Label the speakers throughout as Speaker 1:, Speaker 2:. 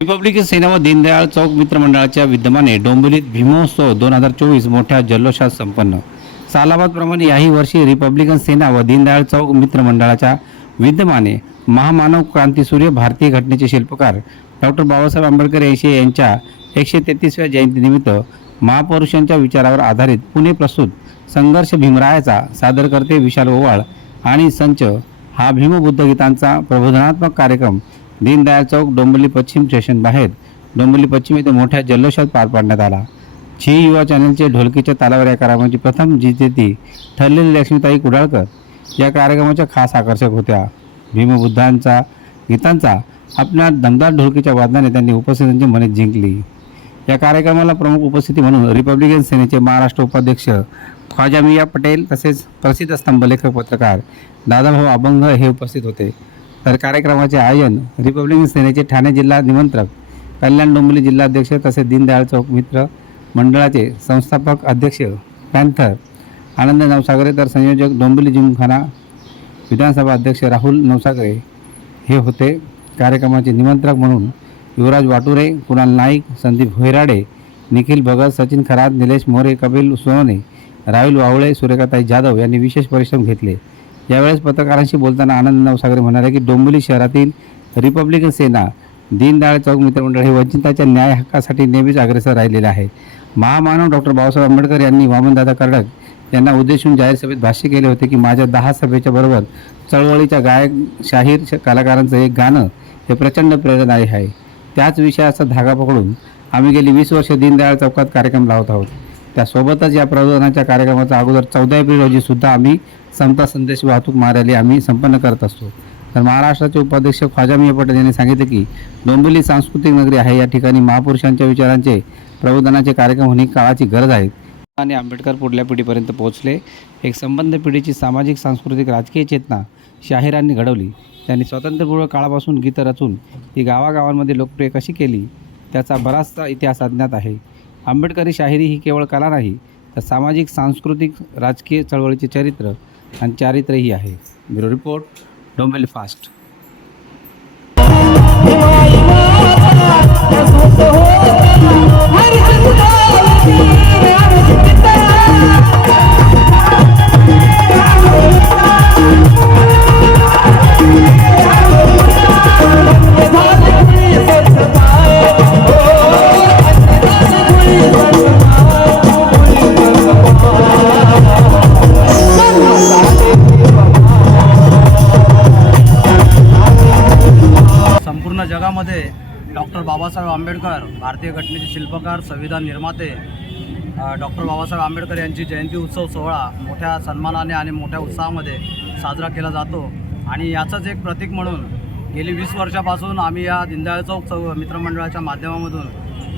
Speaker 1: Republican सेना व दीनदयाळ चौक मित्रमंडळाच्या विद्यमाने डोंबिवलीत भीमोत्सव दोन हजार चोवीस मोठ्या जल्लोषात संपन्न. सालाबादप्रमाणे याही वर्षी रिपब्लिकन सेना व दीनदयाळ चौक मित्रमंडळाच्या विद्यमाने महामानव क्रांतीसूर्य भारतीय घटनेचे शिल्पकार डॉक्टर बाबासाहेब आंबेडकर यांचे यांच्या एकशे तेहतीसव्या जयंतीनिमित्त महापुरुषांच्या विचारावर आधारित पुणे प्रस्तुत संघर्ष भीमरायाचा सादर करते विशाल ओवाळ आणि संच हा भीमबुद्ध गीतांचा प्रबोधनात्मक कार्यक्रम दीनदयाळ चौक डोंबिवली पश्चिम स्टेशन बाहेर. डोंबिवली पश्चिम येथे मोठ्या जल्लोषात पार पाडण्यात आला. झी युवा चॅनलचे ढोलकीच्या तालावर या कार्यक्रमाची प्रथम जितेती ठरलेली लक्ष्मीताई कुडाळकर या कार्यक्रमाच्या खास आकर्षक होत्या. भीमबुद्धांचा गीतांचा आपल्या दमदार ढोलकीच्या वादनाने त्यांनी उपस्थितांची मने जिंकली. या कार्यक्रमाला प्रमुख उपस्थिती म्हणून रिपब्लिकन सेनेचे महाराष्ट्र उपाध्यक्ष ख्वाजा मिया पटेल तसेच प्रसिद्ध स्तंभलेखक पत्रकार दादाभाऊ अभंग हे उपस्थित होते. तर कार्यक्रमाचे आयोजन रिपब्लिकन सेनेचे ठाणे जिल्हा निमंत्रक कल्याण डोंबिवली जिल्हाध्यक्ष तसेच दीनदयाळ चौक मित्र मंडळाचे संस्थापक अध्यक्ष पॅन्थर आनंद नवसागरे तर संयोजक डोंबिवली जिमखाना विधानसभा अध्यक्ष राहुल नवसागरे. हे होते कार्यक्रमाचे निमंत्रक म्हणून युवराज वाटुरे कुणाल नाईक संदीप भोयराडे निखिल भगत सचिन खरात निलेश मोरे कपिल सोहने राहुल वावळे सूर्यकाताई जाधव यांनी विशेष परिश्रम घेतले. यावेळेस पत्रकारांशी बोलताना आनंद नवसागरे म्हणाले की डोंबिवली शहरातील रिपब्लिकन सेना दीनदयाळ चौक मित्रमंडळ हे वंचिताच्या न्याय हक्कासाठी नेहमीच अग्रेसर राहिलेले आहे. महामानव डॉक्टर बाबासाहेब आंबेडकर यांनी वामनदादा कर्डक यांना उद्देशून जाहीर सभेत भाष्य केले होते की माझ्या दहा सभेच्या बरोबर चळवळीच्या गायक शाहीर श- कलाकारांचं एक गाणं हे प्रचंड प्रेरणादायी आहे. त्याच विषयाचा धागा पकडून आम्ही गेली वीस वर्ष दीनदयाळ चौकात कार्यक्रम लावत आहोत. त्यासोबतच या प्रबोधनाच्या कार्यक्रमाचा अगोदर चौदा एप्रिल रोजी सुद्धा आम्ही समता संदेश वाहतूक मार्याली आम्ही संपन्न करत असतो. तर महाराष्ट्राचे उपाध्यक्ष ख्वाजा मिया पटेल यांनी सांगितले की डोंबिवली सांस्कृतिक नगरी आहे. या ठिकाणी महापुरुषांच्या विचारांचे प्रबोधनाचे कार्यक्रम होणे ही काळाची गरज आहे. आणि आंबेडकर पुढल्या पिढीपर्यंत पोहोचले. एक संबंध पिढीची सामाजिक सांस्कृतिक राजकीय चेतना शाहिरांनी घडवली. त्यांनी स्वातंत्र्यपूर्व काळापासून गीतं रचून ती गावागावांमध्ये लोकप्रिय कशी केली त्याचा बराचसा इतिहास अज्ञात आहे. आंबेडकरी शाहिरी ही केवळ कला नाही तर सामाजिक सांस्कृतिक राजकीय चळवळीचे चरित्र आणि चारित्र्यही आहे. ब्युरो रिपोर्ट डोंबेल फास्ट.
Speaker 2: संपूर्ण जगामध्ये डॉक्टर बाबासाहेब आंबेडकर भारतीय घटनेचे शिल्पकार संविधान निर्माते डॉक्टर बाबासाहेब आंबेडकर यांची जयंती उत्सव सोहळा मोठ्या सन्मानाने आणि मोठ्या उत्साहामध्ये साजरा केला जातो. आणि याचंच एक प्रतीक म्हणून गेली वीस वर्षापासून आम्ही या दीनदयाळ चौक चौ मित्रमंडळाच्या माध्यमामधून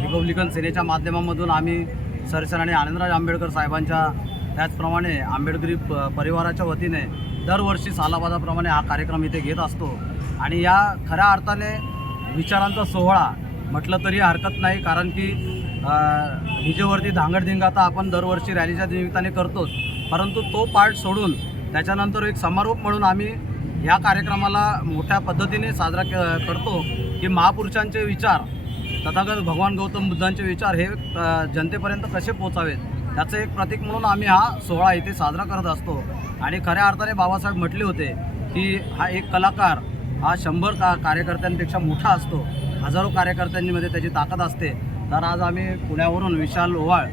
Speaker 2: रिपब्लिकन सेनेच्या माध्यमामधून आम्ही सरसराने आनंदराज आंबेडकर साहेबांच्या त्याचप्रमाणे आंबेडकरी प परिवाराच्या वतीने दरवर्षी सालाबादाप्रमाणे हा कार्यक्रम इथे घेत असतो. आणि या खऱ्या अर्थाने विचारांचा सोहळा म्हटलं तरी हरकत नाही कारण की विजेवरती धांगडधिंगा आता आपण दरवर्षी रॅलीच्या निमित्ताने करतोच. परंतु तो पार्ट सोडून त्याच्यानंतर एक समारोप म्हणून आम्ही या कार्यक्रमाला मोठ्या पद्धतीने साजरा क करतो की महापुरुषांचे विचार तथागत भगवान गौतम बुद्धांचे विचार हे जनतेपर्यंत कसे पोचावेत त्याचं एक प्रतीक म्हणून आम्ही हा सोहळा इथे साजरा करत असतो. आणि खऱ्या अर्थाने बाबासाहेब म्हटले होते की हा एक कलाकार हा शंभर का कार्यकर्त्यांपेक्षा मोठा असतो. हजारो कार्यकर्त्यांमध्ये त्याची ताकद असते. तर आज आम्ही पुण्यावरून विशाल ओवाळ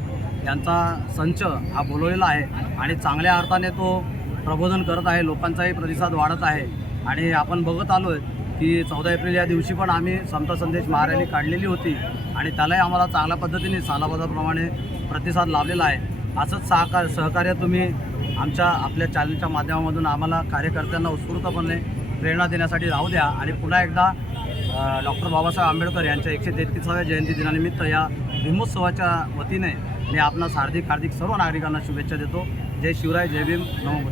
Speaker 2: यांचा संच हा बोलवलेला आहे आणि चांगल्या अर्थाने तो प्रबोधन करत आहे. लोकांचाही प्रतिसाद वाढत आहे. आणि आपण बघत आलो आहे की चौदा एप्रिल या दिवशी पण आम्ही समता संदेश महाराजांनी काढलेली होती आणि त्यालाही आम्हाला चांगल्या पद्धतीने सालाबाजाप्रमाणे प्रतिसाद लाभलेला आहे. असंच सहकार सहकार्य तुम्ही आमच्या आपल्या चॅनलच्या माध्यमामधून आम्हाला कार्यकर्त्यांना उत्स्फूर्तपणे प्रेरणा देण्यासाठी राहू द्या. आणि पुन्हा एकदा डॉक्टर बाबासाहेब आंबेडकर यांच्या एकशे तेहतीसाव्या जयंती दिनानिमित्त या भीमोत्सवाच्या वतीने मी आपणास हार्दिक हार्दिक सर्व नागरिकांना शुभेच्छा देतो. जय शिवराय जय भीम. नमो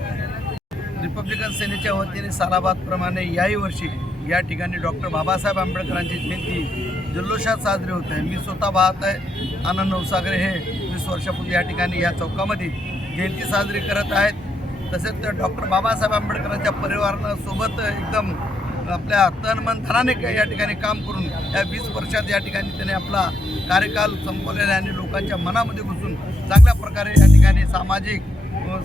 Speaker 3: रिपब्लिकन सेनेच्या वतीने सालाबादप्रमाणे याही वर्षी या ठिकाणी डॉक्टर बाबासाहेब आंबेडकरांची जयंती जल्लोषात साजरी होत आहे. मी स्वतः पाहत आहे. आनंद नवसागरे हे वीस वर्षापूर्वी या ठिकाणी या चौकामध्ये जयंती साजरी करत आहेत. तसेच डॉक्टर बाबासाहेब आंबेडकरांच्या परिवारानं सोबत एकदम आपल्या तन मन धनाने या ठिकाणी काम करून या वीस वर्षात या ठिकाणी त्याने आपला कार्यकाल संपवलेला आहे आणि लोकांच्या मनामध्ये घुसून चांगल्या प्रकारे या ठिकाणी सामाजिक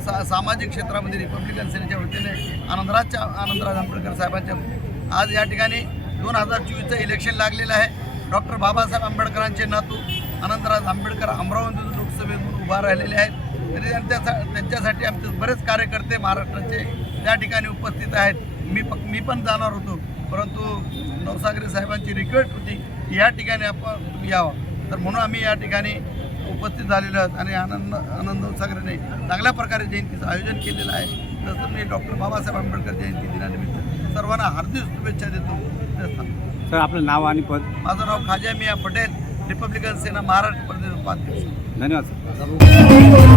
Speaker 3: सा सामाजिक क्षेत्रामध्ये रिपब्लिकन सेनेच्या वतीने आनंदराजच्या आनंदराज आंबेडकर साहेबांच्या आज या ठिकाणी दोन हजार चोवीसचं इलेक्शन लागलेलं आहे. डॉक्टर बाबासाहेब आंबेडकरांचे नातू आनंदराज आंबेडकर अमरावती लोकसभेतून उभा राहिलेले आहेत. तरी त्यांच्या त्यांच्यासाठी आमचे बरेच कार्यकर्ते महाराष्ट्राचे त्या ठिकाणी उपस्थित आहेत. मी प मी पण जाणार होतो. परंतु नवसागरे साहेबांची रिक्वेस्ट होती की या ठिकाणी आपण तुम्ही यावं. तर म्हणून आम्ही या ठिकाणी उपस्थित झालेलो आहोत आणि आनंद आनंद नवसागरेने चांगल्या प्रकारे जयंतीचं आयोजन केलेलं आहे. तसं मी डॉक्टर बाबासाहेब आंबेडकर जयंती दिनानिमित्त सर्वांना हार्दिक शुभेच्छा देतो.
Speaker 1: सर आपलं नाव आणि पद?
Speaker 3: माझं नाव खाजा मिया पटेल रिपब्लिकन सेना महाराष्ट्र प्रदेश उपाध्यक्ष.
Speaker 1: धन्यवाद सर.